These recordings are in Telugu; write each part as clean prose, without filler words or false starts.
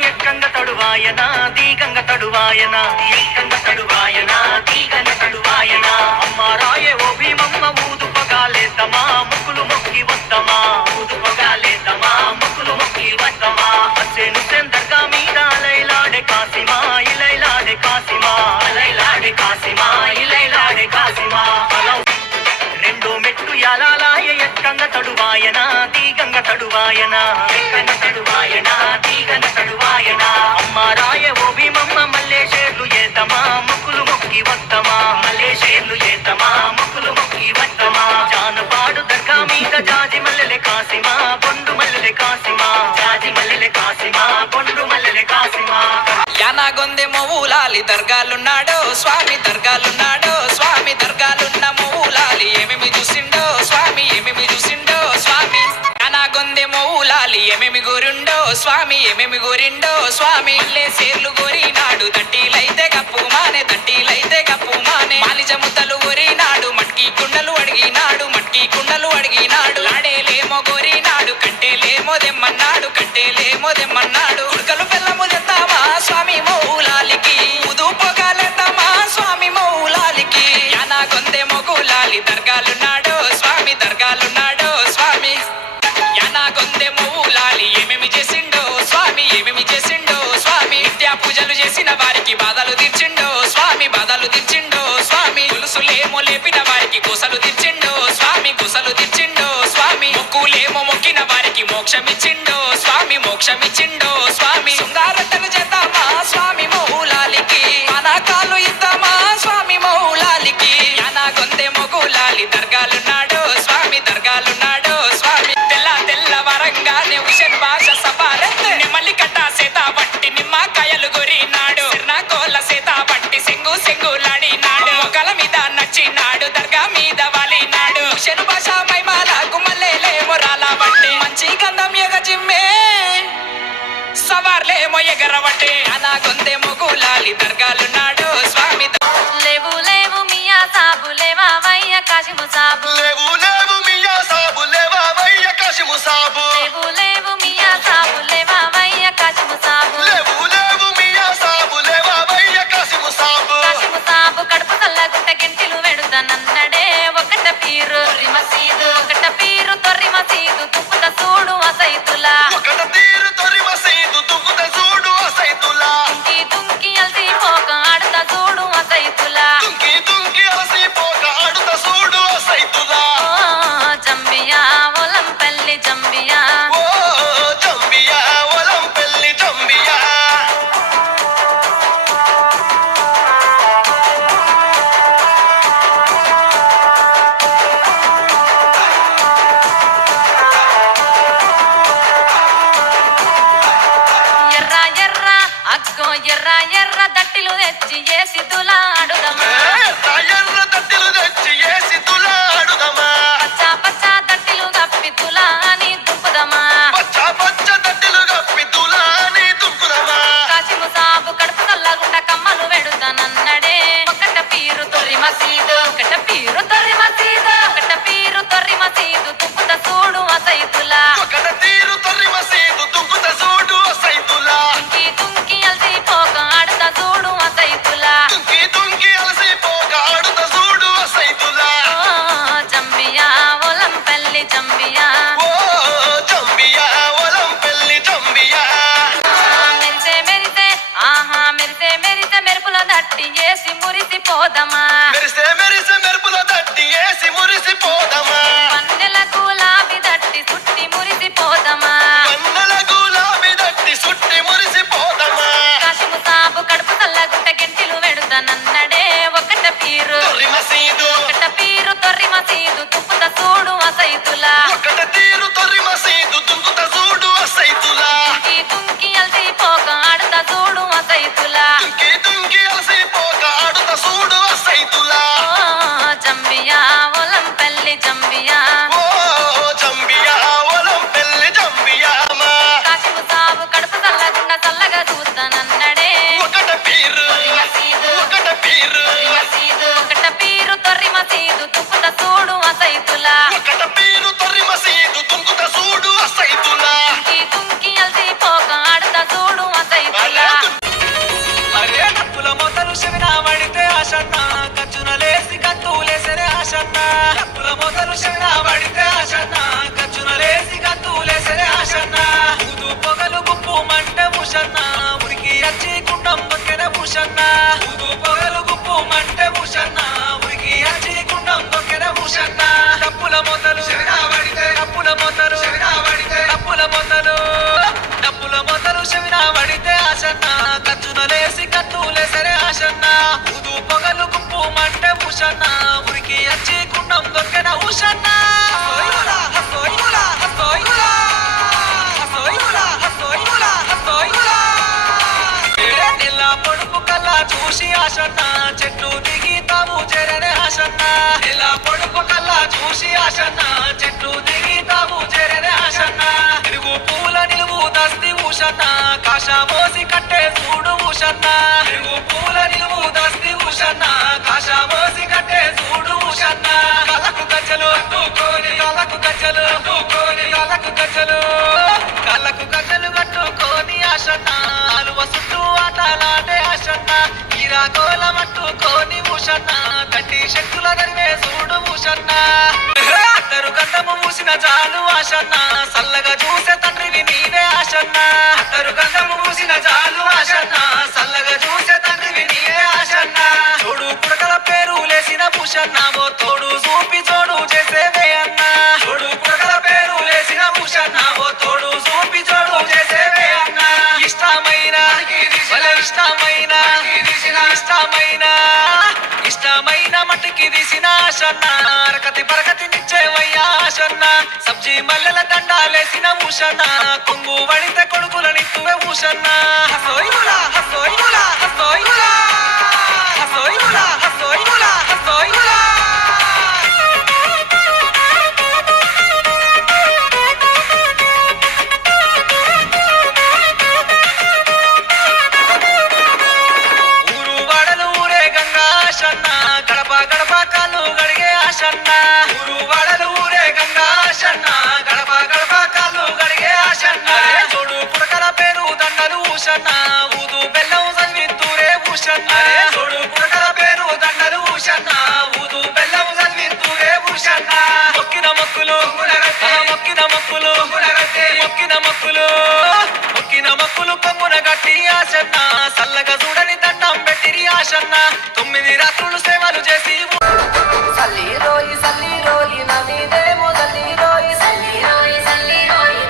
ఎక్కంగ తడువాయనా దీగంగ తడువాయనా ఎక్కంగ తడువాయనా దీగంగ తడువాయనా అమ్మారాయే ఓ భీమమ్మ ఊదుపగాలేద్దమా ముక్కులు మొక్కి వద్దమా ఊదుపగాలేద్దమా ముక్కులు మొక్కి వద్దమా అచ్చేను సెందర్గా మీద అలైలాడే కాసిమా ఇలైలాడే కాసిమా అలైలాడే కాసిమా ఇలైలాడే కాసిమా రెండో మెట్టు యాలాలాయ ఎక్కంగ తడువాయనా దీగంగ తడువాయనా ఎక్కంగ తడువాయనా దీగంగ తడువాయనా అమ్మారాయ ఓ భీమమ్మ మల్లేశేర్లు ఏతమా ముక్కులు మొక్కి వద్దమా మల్లేశేర్లు ఏతమా ముక్కులు మొక్కి వద్దమా జానపాడు దర్గా మీద జాజి మల్లెలే కాసిమా బొండు మల్లెలే కాసిమా జాజి మల్లెలే కాసిమా బొండు మల్లెలే కాసిమా యానాగొందె మొవ్వులాలి దర్గాలున్నాడో స్వామి దర్గాలున్నాడో స్వామి దర్గాలున్న మొవ్వులాలి ఏమేమి చూసిండో స్వామి ఏమేమి చూసిండో స్వామి యానాగొందె మొవ్వులాలి ఏమేమి గోరిండో స్వామి ఏమేమి గోరిండో స్వామి సేర్లు గోరినాడు దంటీలైతే గప్పు మానే దంటీలైతే గప్పు మానే మాలిజ ముద్దలు గోరినాడు మట్కి కుండలు అడిగినాడు మట్కి కుండలు అడిగినాడు లాడేలేమో గోరినాడు కంటేలేమో దెమ్మన్నాడు కంటేలేమో దెమ్మన్నాడు ఉడకలు బెల్లము తెద్దామా స్వామి మౌలాలికి ఉదు పొగాలెద్దామా స్వామి మౌలాలికి యానాగొందె మొగులాలి దర్గాలున్నాడో స్వామి దర్గాలున్నాడో స్వామి యానాగొందె మౌలాలి ఏమేమి చేసిండో స్వామి ఏమేమి చేసిండో స్వామి నిత్య పూజలు చేసిన వారికి బాధలు తీర్చిండో స్వామి బాధలు తీర్చిండో స్వామి గులుసులేమో లేపిన వారికి గుసలు తీర్చిండో స్వామి గుసలు తీర్చిండో స్వామి మొక్కులేమో మొక్కిన వారికి మోక్షమిచ్చిండో స్వామి మోక్షమిచ్చిండో స్వామి శృంగారట్టలు చేద్దామా స్వామి మౌలాలికి మనకాలు ఇద్దామా స్వామి మౌలాలికి యానాగొందె మొగులాలి దర్గాలున్నాడో స్వామి దర్గాలున్నాడో స్వామి తెల్ల తెల్ల వరంగానే ఉషన్ భాష సపారత్ నిమ్మలి కట్ట సేత బట్టి నిమ్మకాయలు గొరినాడు కోళ్ళ సేత బట్టి సెంగు సెంగులాడినాడు మొగల మీద నచ్చినాడు దర్గా మీద వాలినాడు ఉషన్ భాష మైమాల గుమ్మలేమో రాల బట్టి మంచి గంధం ఎగజిమ్మే సవార్లేమో ఎగరవటే యానాగొందె మొగులాలి దర్గాలున్నాడో స్వామి లేవు లేవు మియా సాబు లేవా వయ్య కాశిము సాబు లేవు లేవు మియా సాబు లేవా వయ్య కాశిము సాబు లేవు లేవు మియా సాబు లేవా వయ్య కాశిము సాబు లేవు లేవు మియా సాబు లేవా వయ్య కాశిము సాబు కాశిము సాబు కడుపు చల్లగుంట గెంటిలు వెడుదనన్నడే ఒకట పీరు తొర్రి మసీదు ఒకట పీరు తొర్రి మసీదు తుప్పుత చూడు అసైతులా ఒకట తీరు తొరి మసీదు దుక్కుత చూడు అసైతులా దుంకి దుంకి అల్సి పోక ఆడుత చూడు అసైతులా దుంకి దుంకి అలసిపోక ఆడుత చూడు అసైతులా జంబియా ఒలంపల్లి జంబియా ఓ జంబియా ఒలం పెళ్లి జంబియా ఎర్ర ఎర్ర అగ్గో ఎర్ర ఎర్ర దట్టిలు తెచ్చి ఏసి తులాడుదమా ఎర్ర దట్టిలు తెచ్చి ఏసి తులాడుదమా పచ్చ పచ్చ దట్టిలు గప్పి తులా అని దుంపుదమా పచ్చ పచ్చ దట్టిలు గప్పి తులా అని దుంకుదమా కాశిము సాబు కడుపు చల్లగుండ కమ్మలు వెడుదనన్నడే ఒకట పీరు తొర్రి మసీదు ఒకట పీరు తొర్రి మసీదు ఒకట పీరు తొర్రి మసీదు దుంపుత చూడు అసైతులా ఒకట తీరు తొర్రి మసీదు దుక్కుత చూడు అసైతులా దుంకి దుంకి అల్సి పోక ఆడుత చూడు అసైతులా దుంకి దుంకి అలసిపోక ఆడుత చూడు అసైతులా ఆశన్న చెట్లు దిగి తాము చేరనే ఆశన్న ఇలా పొడుపు కల్లా చూసి ఆశన్న చెట్లు దిగి తాము చేరనే ఆశన్న తిరుగు పూల నిలువు దస్తి ఊషన్న కాషా మోసి కట్టే చూడు ఊషన్న తిరుగు పూల నిలువు దస్తి ఊషన్న కాషా మోసి కట్టే చూడు ఊషన్న కళ్ళకు గజ్జలు కట్టుకొని కళ్ళకు గజ్జలు కట్టుకొని కళ్ళకు గజ్జలు కళ్ళకు గజ్జలు కట్టుకొని ఆశన్న అలువ చుట్టూ ఆటలాడే ఆశన్న ఈరా కోలం అట్టుకొని ఊషన్న గట్టి శక్తుల దరివే చూడు ఊషన్న అందరు గంధము మూసిన చాలు ఆశన్న సల్లగా చూసే తండ్రిని నీవే ఆశన్న అందరు గంధము మూసిన చాలు ఆశన్న సల్లగా చూసే తండ్రిని నీవే ఆశన్న చూడు పుడకల పేరు లేసిన భూషన్న ఓ తోడు చూపి చోడు చేసేవే అన్న చూడు పుడకల పేరు లేసిన భూషన్న ఓ తోడు చూపి చోడు చేసేవే అన్న ఇష్టమైన ఇష్టమైన ఇష్టమైన ఇష్టమైన మట్టికి తీసిన ఆశన్న అరకతి పరకతి నిచ్చేవయ్యా ఆశన్న సబ్జీ మల్లెల దండాలేసిన ఊషన్న కొంగు వడితే కొడుకులనిత్తువే ఊషన్న హసోయిములా హసోయిములా హసోయిములా హసోయిములా హసోయిములా హసోయిములా గడప గడప కాళ్ళు గడిగే ఆశన్న ఊరు వాడలు ఊరే గంగా ఆశన్న గడప గడప కాళ్ళు గడిగే ఆశన్న చూడు పుడకల పేరు దండలు ఊషన్న ఊదు బెల్లం చదివిత్తూరే ఊషన్న చూడు పుడకల పేరు దండలు ఊషన్న ఊదు బెల్లం చదివిత్తూరే ఊషన్న మొక్కిన మొక్కులు మొక్కిన మొక్కులు మొక్కిన మొక్కులు మొక్కిన మొక్కులు కొంగున గట్టి ఆశన్న సల్లగా చూడని దండం పెట్టిరి ఆశన్న 9 రాత్రులు సేవలు చేసి సల్లి రోయి నా మీదేమో సల్లి రోయి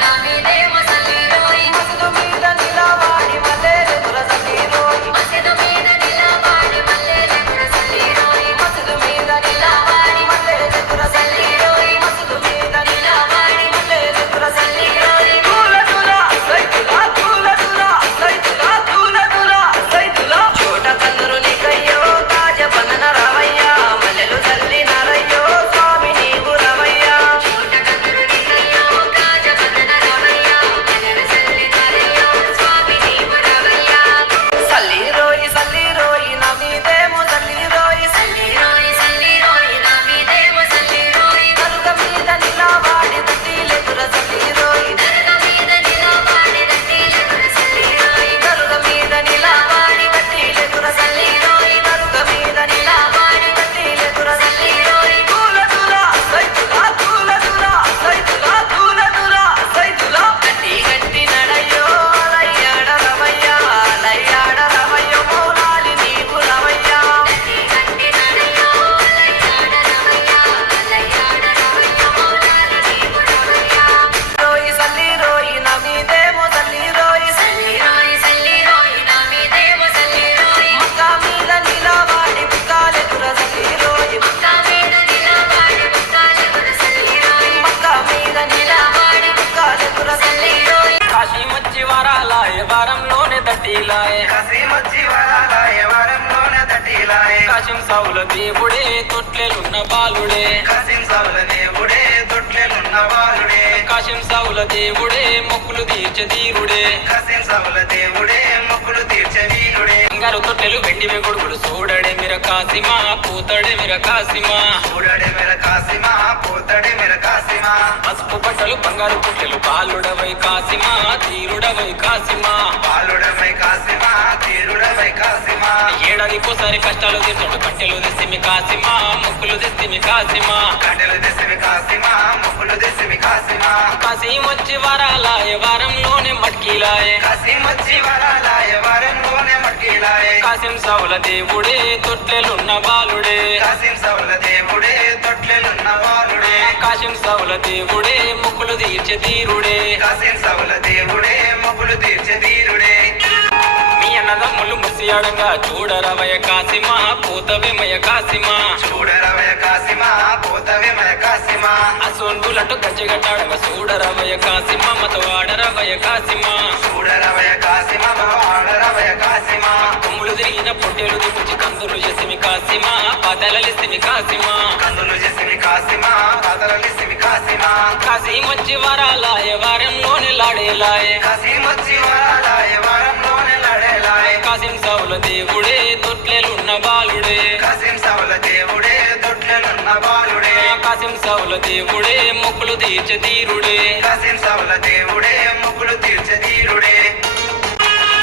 నా మీదేమో సల్లి రోయి మసదు మీద నిలవాడి మల్లెలెదుర సల్లి రోయి మసదు మీద నిలవాడి మల్లెలెదుర సల్లి రోయి మసదు మీద నిలవాడి మల్లెలెదుర సల్లి రోయి మసదు మీద నిలవాడి మల్లెలెదుర సల్లి రోయి తుల సైతులా తుల సైతులా తుల సైతులా చోట కన్నురు నీకయ్యో కాజ పనన రావయ్యా మల్లెలు సల్లి నరయ్యో స్వామి నీవు రవయ్యా చోట కన్నురు నీకయ్యో కాజ పనన రావయ్యా మల్లెలు సల్లి నరయ్యో స్వామి నీవు రవయ్యా సల్లి రోయి నా మీదేమో సల్లి రోయి నా మీదేమో సల్లి రోయి కరుగ మీద నిలవాడి దట్టిలెదుర సల్లి రోయి కరుగ మీద నిలవాడి దట్టిలెదుర సల్లి రోయి కరుగ మీద నిలవాడి దట్టిలెదుర సల్లి రోయి కరుగ మీద నిలవాడి దట్టిలెదుర సల్లి రోయి తుల సైతులా గట్టి గట్టి నడయ్యో అలయ్యాడ రవయ్యో మౌలాలి నీవు రవయ్యా గట్టి నడయ్యో అలయ్యాడ రవయ్యో మౌలాలి నీవు రవయ్యా రోయి సల్లి రోయి నా మీదేమో సల్లి రోయి నా మీదేమో సల్లి రోయి మక్కా మీద నిలవాడి బుక్కాలెదుర సల్లి రోయి మక్కా మీద నిలవాడి బుక్కాలెదుర సల్లి రోయి మక్కా మీద నిలవాడి బుక్కాలెదుర సల్లి రోయి కాశీ మచ్చి వారాలాయ వారంలోనే దట్టిలాయే కాశీం సౌల దేవుడే తొట్లెలున్న బాలుడే కాశీం సౌల దేవుడే మొక్కులు తీర్చే తీరుడే బంగారు తొట్టెలు వెండి గొడుగులు చూడడే మిర కాసిమా పూతడే మిర కాసిమా పసుపు బట్టలు బంగారు పుట్టెలు బాలుడవై కాసిమా తీరుడవై కాసిమా ఏడాదికోసారి కష్టాలు తీర్చడు కట్టెలు తెస్తిమి కాసిమా మొక్కులు తెస్తిమి కాసిమా కాశీమొచ్చి వరాలాయ వారంలోనే మట్కీలాయే కాసిం సౌల దేవుడే తొట్లెలున్న బాలుడే కాసిం సౌల దేవుడే మొక్కులు తీర్చే తీరుడే మీ అన్నదమ్ములు ముసియాడంగా చూడరవయ కాసిమా పోతవే మయ కాసిమా అసొండుల గజ్జలంటూ గజ్జగట్టాడవ చూడరవయ కాసిమ మతో ఆడరవయ కాసిమ చూడరవయ కాసిమ ఆడరవయ కాసిమ కొమ్ములు తిరిగిన పొట్టేలు దిగుచి కందులు చేసిమి కాసిమ పాతలలిసిమి కాసిమ కందులు చేసిమి కాసిమ కథలలిసిమి కాసిమ కాసిమొచ్చి వరాలాయ వారంలోనే లాడేలాయే కాసిమొచ్చి వరాలాయ వారంలోనే లడేలాయ కాసిం సౌల దేవుడే తొట్లెలున్న బాలుడే కాసిం సౌల దేవుడే దొడ్లెలున్న బాలుడే కాసిం సౌల దేవుడే మొక్కులు తీర్చే తీరుడే కాసిం సౌల దేవుడే ముగ్గులు తీర్చే తీరుడే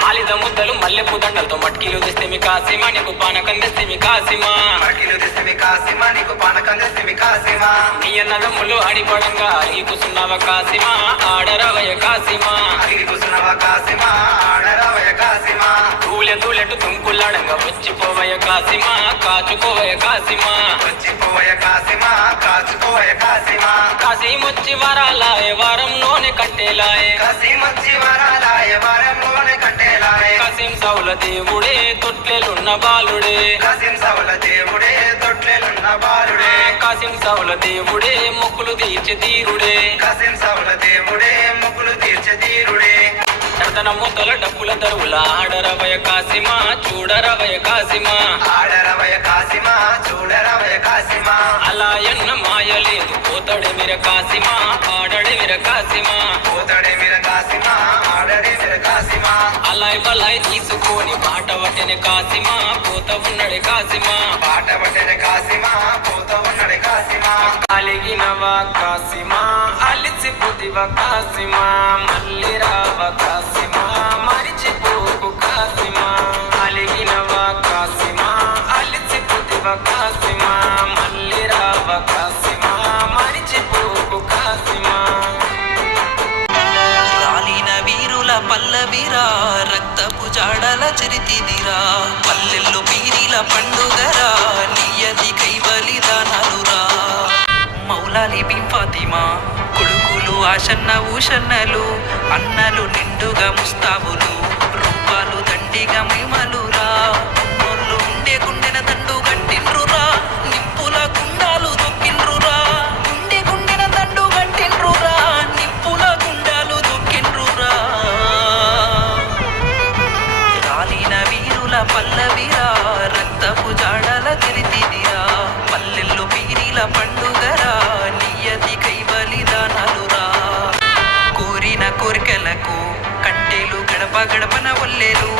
ఆలిద ముద్దలు మల్లెపు దండలతో మట్కీలు తెస్తేమి కాసిమ నీకు పానకం తెస్తేమి కాసిమ మడికిలు తెస్తేమి కాసిమ నీకు పానకం తెస్తేమి కాసిమ నీ అన్నదమ్ములు అడిపడంగా అలిగి కూసున్నావ కాసిమ ఆడరవయ కాసిమ అడిగి కూసున్నవ కాసిమ ఆడరవయ కాసిమ తూలెంతులెట్టు తుంకులాడంగా వచ్చిపోవయ కాసిమ కాచుకోవయ కాసిమ వచ్చిపోవయ కాసిమ కాచుకోవయ కాసిమ కాసిమొచ్చి వరాలాయ వారంలోనే కట్టేలాయే కాసిమొచ్చి వరాలాయ వారంలోనే కట్టేలాయ కాసిం సౌల దేవుడే తొట్లెలున్న బాలుడే కాసిం సౌల దేవుడే దొడ్లెలున్న బాలుడే కాసిం సౌల దేవుడే మొక్కులు తీర్చే తీరుడే కాసిం సౌల దేవుడే ముగ్గులు తీర్చే తీరుడే తన మూతల డబ్బుల తరువుల ఆడరవయ కాసిమ చూడరవయ కాసిమ ఆడరవయ కాసిమ చూడరవయ కాసిమ అలా ఎన్న మాయ లేదు పోతడే మిర కాసిమ ఆడడే మిర కాసిమ పోతడే మిర కాసిమ ఆడడే మిర కాసిమ అలాయ్ బలాయ్ తీసుకొని బాట పట్టిన కాసిమ పోత ఉన్నడే కాసిమ పాట పట్టిన కాసిమ పోత ఉన్నడే కాసిమ అలిగినవా కాసిమ అలిసిపోతివ కాసిమ మళ్ళీ రావ కాసిమ మరిచిపోకు కాసిమ అలిగినవా కాసిమ అలిసిపోతివ కాసిమ మళ్ళీ రావ కాసిమ మరిచిపోకు కాసిమ రాలిన వీరుల పల్లవిరా రక్తపు జాడల చరితిదిరా పల్లెల్లో పీరిల పండుగరా నియతి కైబలిదానాలురా మౌలాలి బిన్ ఫాతిమా కొడుకులు ఆషన్న ఊషన్నలు అన్నలు నిండుగా ముస్తాబులు రూపాలు దండిగా మైమలురా ఉన్నోళ్ళు ఉండే గుండెన దండు గట్టిండ్రురా నిప్పుల గుండాలు దొక్కిండ్రురా గుండె గుండెన దండు గట్టిండ్రురా నిప్పుల గుండాలు దొక్కిండ్రురా రాలిన వీరుల పల్లవిరా రక్తపు జాడల తిరితిదిరా పల్లెల్లో పీరిల పండుగరా నియతి కైబలిదానాలురా కోరిన కోరికలకు కట్టెలు గడప గడపన ఒల్లెలు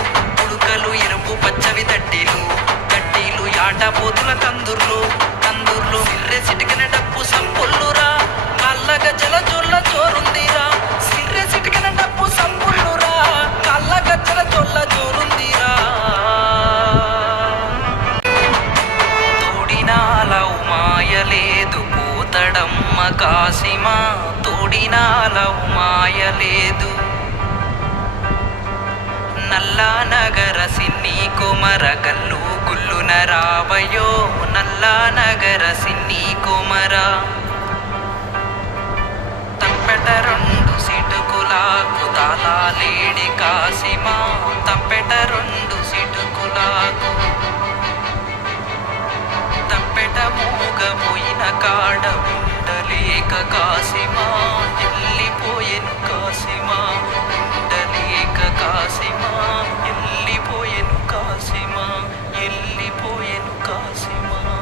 ఉడుకలు ఎరుపు పచ్చవి తట్టెలు తట్టీలు యాట పోతుల కందుర్లు కందుర్లు సిర్రె సిటికిన డప్పు సంపుల్లురా కళ్ళ గజ్జల జొల్ల జోరుందిరా సిర్రె సిటికిన డప్పు సంపుల్లురా కళ్ళ గజ్జల జొల్ల జోరుందిరా తోడినాలవు మాయలేదు పోతడమ్మ కాసిమ తోడినాలవు మాయలేదు నల్లా నగర సిన్ని కుమర గల్లు గుల్లున రావయో నల్లా నగర సిన్ని కుమర తప్పెట రెండు సిటుకులాకు తాళాలేడి కాసిమ తప్పెట రెండు సిటుకులాకు తప్పెట మూగపోయిన కాడ